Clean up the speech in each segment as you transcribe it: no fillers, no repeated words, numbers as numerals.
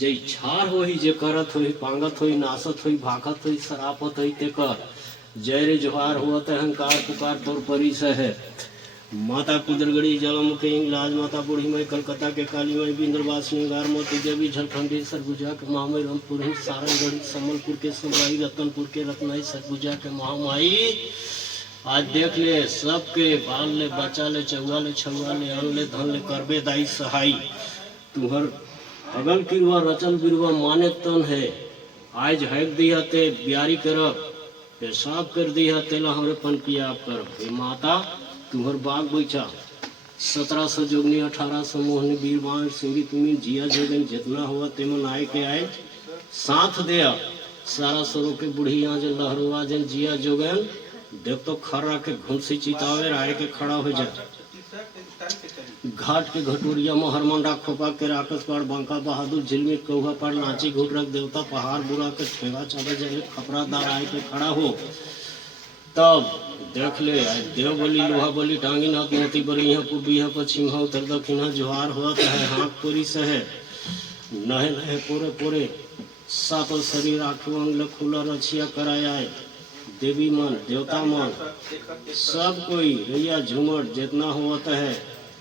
जे छार हो जे करत हो पांगत हो नासत हो भागत हो शराफत हो तेकर जय रे जोहार होत अहंकार पुकार तोर परिस है। माता कुदरगढ़ी ज्वालामुखी लाज माता बूढ़ी मई कलकत्ता के काली मई बिंद्रवासिनी गार मोती देवी झारखंडी सरगुजा के महामाई रामपुर सारंगढ़ी सम्बलपुर के सुमराई रतनपुर के रत्नाई सरगुजा के महामाई आज देख ले सबके बाल ले बचा ले चौआ ले छुआ ले अन ले धन ले करबे दाई सहाई तुहर अगल किरवा रचल बिरवा माने तन है आज हैक दिया ते ब्यारी करब पेशाब कर दिया तेला हमरे पन किया आप कर माता तुहर बाग बैठा 1700 जोगनी 1800 मोहनी बीरवान सिंगी तुम्हें जिया जोगन जितना हुआ तेमन आए के आए साथ दिया सारा सरो के बुढ़ी आज लहरुआ जन जिया जोगन देख तो खर्रा के घुंसी चितावे आए के खड़ा हो जाए घाट के घटोरिया में हरमंडा खोपा के राकस पाड़ बांका बहादुर झिलमी कौहा पाड़ नाची घुटरक देवता पहाड़ बुरा के ठेगा चाबे जाए खपरादार आए के खड़ा हो तब देख ले देव बलि लोहा बलि टांगी नाथ मोती बरी है पूर्वी है पश्चिम है उत्तर दक्षिण है जोहार होत है हाँक पूरी से है नहे नहे पूरे पूरे सातों शरीर आठों अंग खुला रछिया कराया देवी मन देवता मन सब कोई रैया झूमर जितना होता है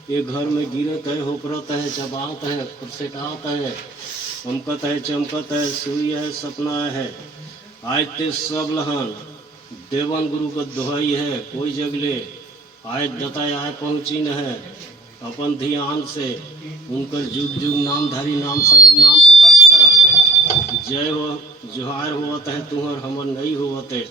ये घर में गिरत है होकरत है चबात है खुरसेटात है चमकत है चमकत है सूर्य है सपना है आज ते सब लहन देवन गुरु को दोहई है कोई जगले आज दताए आए पहुँची न है अपन ध्यान से उनकर जुग जुग नामधारी नाम सारी नाम पुकार करा जय हो जोहार होवत है तुहर हमर नहीं होवत है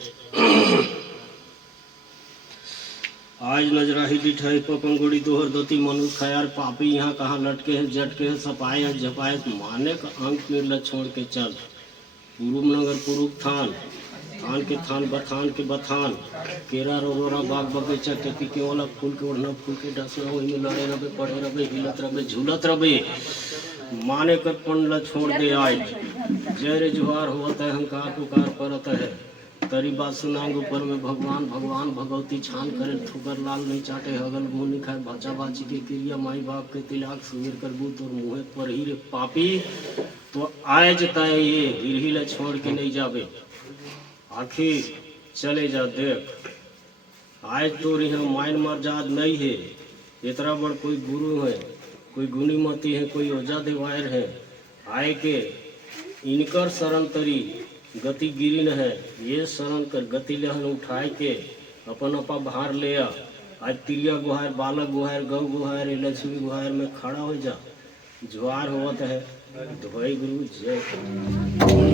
आज नजराही बिठाई पपंगुड़ी दोहर दोती मनु खयार पापी यहाँ कहाँ लटके हैं झटके हैं सपाए हैं जपाए माने का अंक निर्ल छोड़ के चल पूर्व नगर पूर्व थान थान के थान बथान के बथान केरा रोरा बाग बगीचा खेती के वाला फूल के ओढ़ना फूल के डसना वही में लड़े रबे पड़े रबे हिलत रबे झूलत रबे माने कर पंडला छोड़ दे आज जय रे जोहार होता है अहंकार पुकार परत है तरी बात सुनांग ऊपर में भगवान भगवान भगवती छान करे ठुकर लाल नहीं चाटे हगल मुनि खाए बचा बाची के क्रिया माई बाप के तिलाक सुमेर कर बूत और मुँह पर ही रे पापी तो आए जता ये हिरहिला छोड़ के नहीं जावे आखिर चले जा देख आज तो यहाँ मायन मर्याद नहीं है इतना बड़ कोई गुरु है कोई गुनी मती है कोई ओजा देवायर है आए के इनकर शरण तरी गति गिरी न है ये शरण कर गति लहन उठाए के अपन अपा भार ले आ आज तिरिया गुहार बालक गुहार गौ गुहार लक्ष्मी गुहार में खड़ा हो जा ज्वार होवत है धोई गुरु जय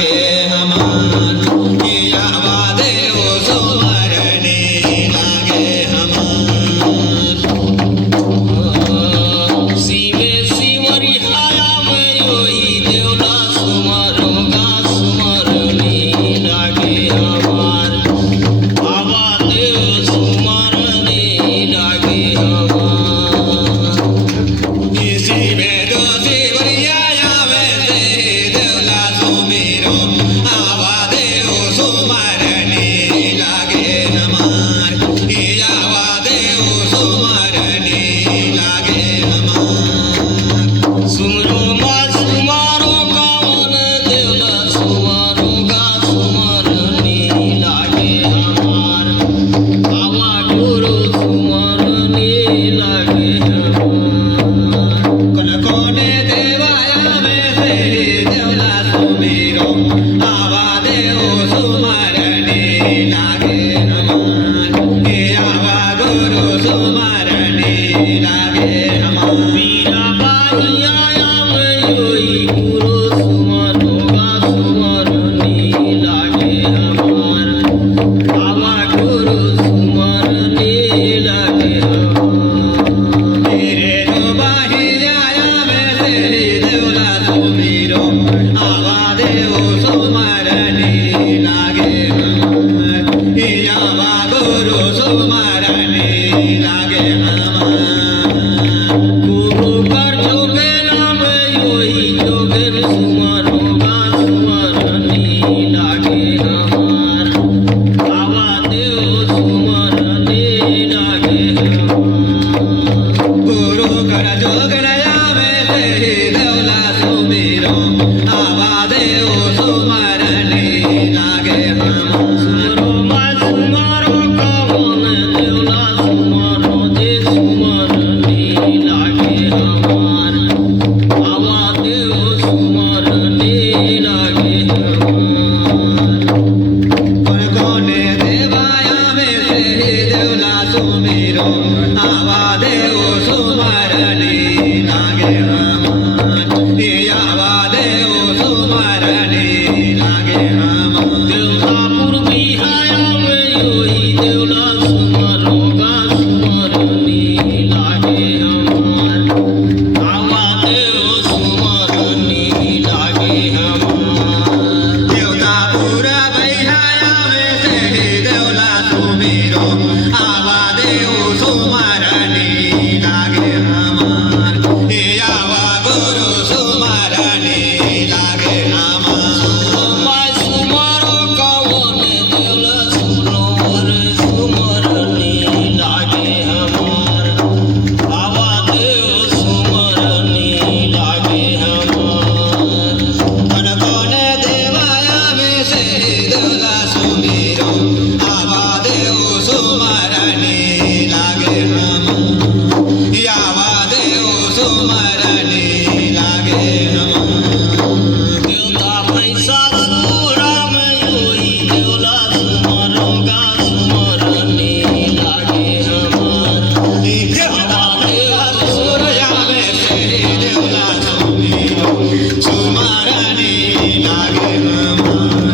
लागे हमार किया वादे ओ सुमरने लागे हमार शिवे शिवरी हाया में योही देवला सुमरोगा सुमरनी लागे हमार बाबा देव सुमरनी लागे हमार इसी में दो शिवरिया में से देवला सुमेरो आवा देव सुमरने लागे हमार किया वादे ओ सुमरने लागे हमार सुमरो मा सुमारो कावन देवला सुमरोगा सुमरनी लागे हमार बाबा गुरु सुमरनी लागे हमार कोने देवाया में से देवला सुमेरो आवा देव सुमरने लागे हमार के आवा गुरु सुमरने लागे हमार वीरा बाई आया में योई गुरु सुमरोगा सुमरनी लागे हमार बाबा गुरु सुमरनी लागे हमार तेरे दो बाहियाया में से देवला सुमेरो आवा देव सुमरने लागे हमार के आवा गुरु सुमरने लागे हमार गुरु कर जोगे नाम योही जोगेर सुमरोगा सुमरनी लागे हमार बाबा देव सुमरनी लागे हमार गुरु कर जोगनया में से देवला सुमेरो आवा देव सुमरने लागे हमार सुमरो मा सुमरो कवन देवला सुमरो जे सुमरनी लागे हमार बाबा देव सुमरनी लागे हमार कोने देवाया में से देवला सुमेरो आवा देव सुमरने लागे हमार ये आवा देव सुमरने लागे हमार देवता पूर्वी हाया में योही देवला सुमरोगा सुमरनी लागे हमार बाबा देव सुमरनी लागे हमार देवता पूरा बहिहाया में से देवला सुमेरो आवा देव सुमरने लागे हमार हे आवा गुरु सुमरने लागे हमार मा सुमरो कवन देवला सुमरोवर सुमरनी लागे हमार बाबा देव सुमरनी लागे हमार कोने देवाया में से देवला सुमेरो आवा देव सुमरने लागे हमार आवा देव सुमरने लागे हमार देवता महिषासुरा में योही देवला सुमरोगा सुमरनी लागे हमार बाबा देव सूरया में से देवला सुमेरो सुमरने लागे हमार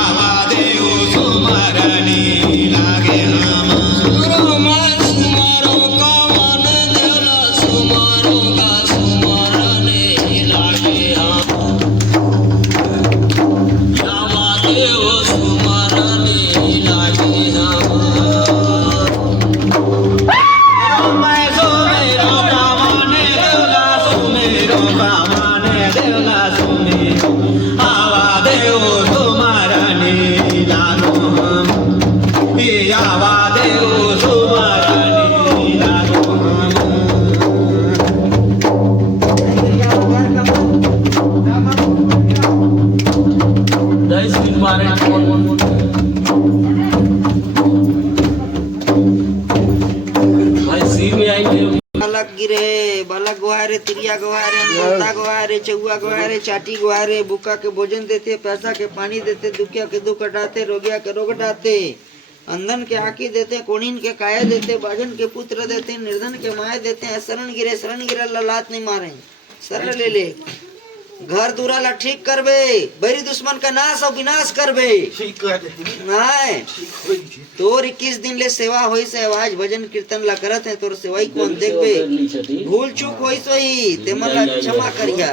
आवा देव सुमरने लागे हमार सुमरो मा सुमरो कवन देवला सुमरोगा सुमरनी लागे हमार बाबा देव सुमरनी लागे हमार मैं सुमेरो कामाने देवला सुमेरो कामाने देवला सुमेरो आवा देव सुमरने लागो हम आवा देव सुमरने लागो हम दस दिन बारे भाई सी में आएंगे बालक गिरे बालक गुहारे तिरिया गुहारे तोता गुहारे चौआ गुहारे चाटी गुहारे भूखा के भोजन देते प्यासा के पानी देते दुखिया के दुख हटाते रोगिया के रोग हटाते अंधन के आंखी देते कोणीन के काया देते बाजन के पुत्र देते निर्धन के माए देते हैं शरण गिरे ललात नहीं मारे शरण ले ले घर दूरा ला ठीक करबे, बैरी दुश्मन का नाश और विनाश करबे। ठीक है देती नहीं ठीक होई जी तोर 21 दिन ले सेवा होई से आवाज भजन कीर्तन ला करत है तोर सेवाई कौन देखबे, करनी छठी भूल चूक होई सोई ते मन ला क्षमा करिया।